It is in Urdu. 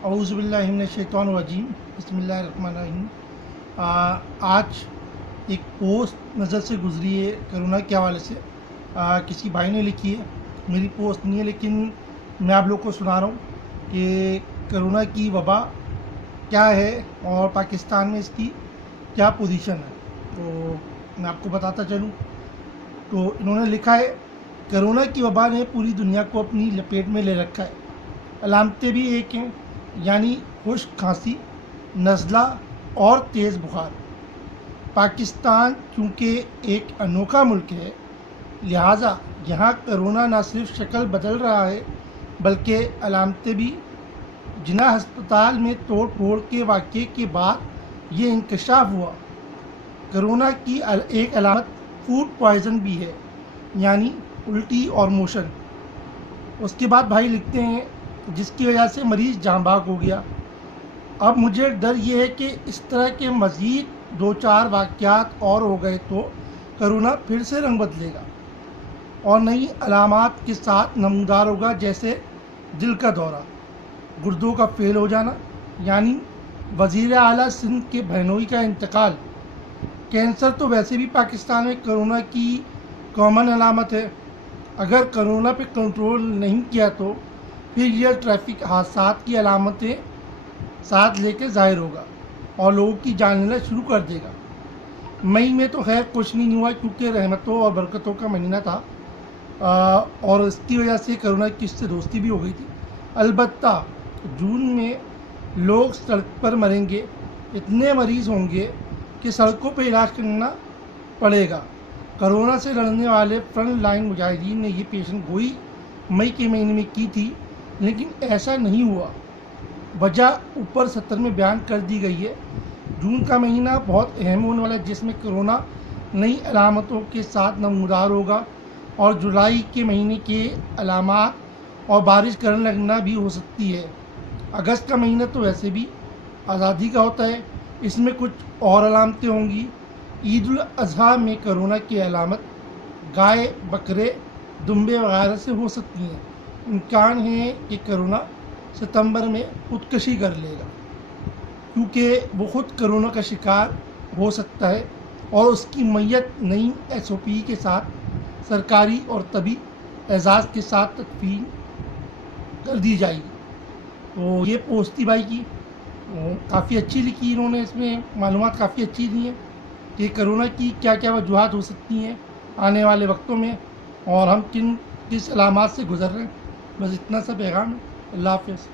اعوذ باللہ من الشیطان الرجیم، بسم اللہ الرحمن الرحیم۔ آج ایک پوسٹ نظر سے گزری ہے کرونا کے حوالے سے، کسی بھائی نے لکھی ہے، میری پوسٹ نہیں ہے لیکن میں آپ لوگ کو سنا رہا ہوں کہ کرونا کی وبا کیا ہے اور پاکستان میں اس کی کیا پوزیشن ہے۔ تو میں آپ کو بتاتا چلوں تو انہوں نے لکھا ہے، کرونا کی وبا نے پوری دنیا کو اپنی لپیٹ میں لے رکھا ہے۔ علامتیں بھی ایک ہیں، یعنی خشک کھانسی، نزلہ اور تیز بخار۔ پاکستان چونکہ ایک انوکھا ملک ہے، لہٰذا یہاں کرونا نہ صرف شکل بدل رہا ہے بلکہ علامتیں بھی۔ جناح ہسپتال میں توڑ پھوڑ کے واقعے کے بعد یہ انکشاف ہوا۔ کرونا کی ایک علامت فوڈ پوائزن بھی ہے، یعنی الٹی اور موشن۔ اس کے بعد بھائی لکھتے ہیں، جس کی وجہ سے مریض جاں بحق ہو گیا۔ اب مجھے ڈر یہ ہے کہ اس طرح کے مزید 2-4 واقعات اور ہو گئے تو کرونا پھر سے رنگ بدلے گا اور نئی علامات کے ساتھ نمودار ہوگا، جیسے دل کا دورہ، گردوں کا فیل ہو جانا، یعنی وزیر اعلیٰ سندھ کے بہنوئی کا انتقال۔ کینسر تو ویسے بھی پاکستان میں کرونا کی کامن علامت ہے۔ اگر کرونا پہ کنٹرول نہیں کیا تو پھر یہ ٹریفک حادثات کی علامتیں ساتھ لے کے ظاہر ہوگا اور لوگوں کی جان لینا شروع کر دے گا۔ مئی میں تو خیر کچھ نہیں ہوا کیونکہ رحمتوں اور برکتوں کا مہینہ تھا، اور اس کی وجہ سے کرونا کی اس سے دوستی بھی ہو گئی تھی۔ البتہ جون میں لوگ سڑک پر مریں گے، اتنے مریض ہوں گے کہ سڑکوں پہ علاج کرنا پڑے گا۔ کرونا سے لڑنے والے فرنٹ لائن مجاہدین نے یہ پیشن گوئی مئی کے مہینے میں کی تھی، لیکن ایسا نہیں ہوا۔ وجہ اوپر 70 میں بیان کر دی گئی ہے۔ جون کا مہینہ بہت اہم ہونے والا ہے، جس میں کرونا نئی علامتوں کے ساتھ نمودار ہوگا، اور جولائی کے مہینے کے علامات اور بارش کرنے لگنا بھی ہو سکتی ہے۔ اگست کا مہینہ تو ویسے بھی آزادی کا ہوتا ہے، اس میں کچھ اور علامتیں ہوں گی۔ عید الاضحیٰ میں کرونا کی علامت گائے، بکرے، دمبے وغیرہ سے ہو سکتی ہیں۔ امکان ہے کہ کرونا ستمبر میں خودکشی کر لے گا، کیونکہ وہ خود کرونا کا شکار ہو سکتا ہے اور اس کی میت نئی SOP کے ساتھ سرکاری اور طبی اعزاز کے ساتھ تدفین کر دی جائے گی۔ تو یہ پوسٹ تھی بھائی کی، کافی اچھی لکھی انہوں نے، اس میں معلومات کافی اچھی دی ہیں کہ کرونا کی کیا کیا وجوہات ہو سکتی ہیں آنے والے وقتوں میں، اور ہم کس علامات سے گزر رہے ہیں۔ بس اتنا سا پیغام ہے۔ اللہ حافظ۔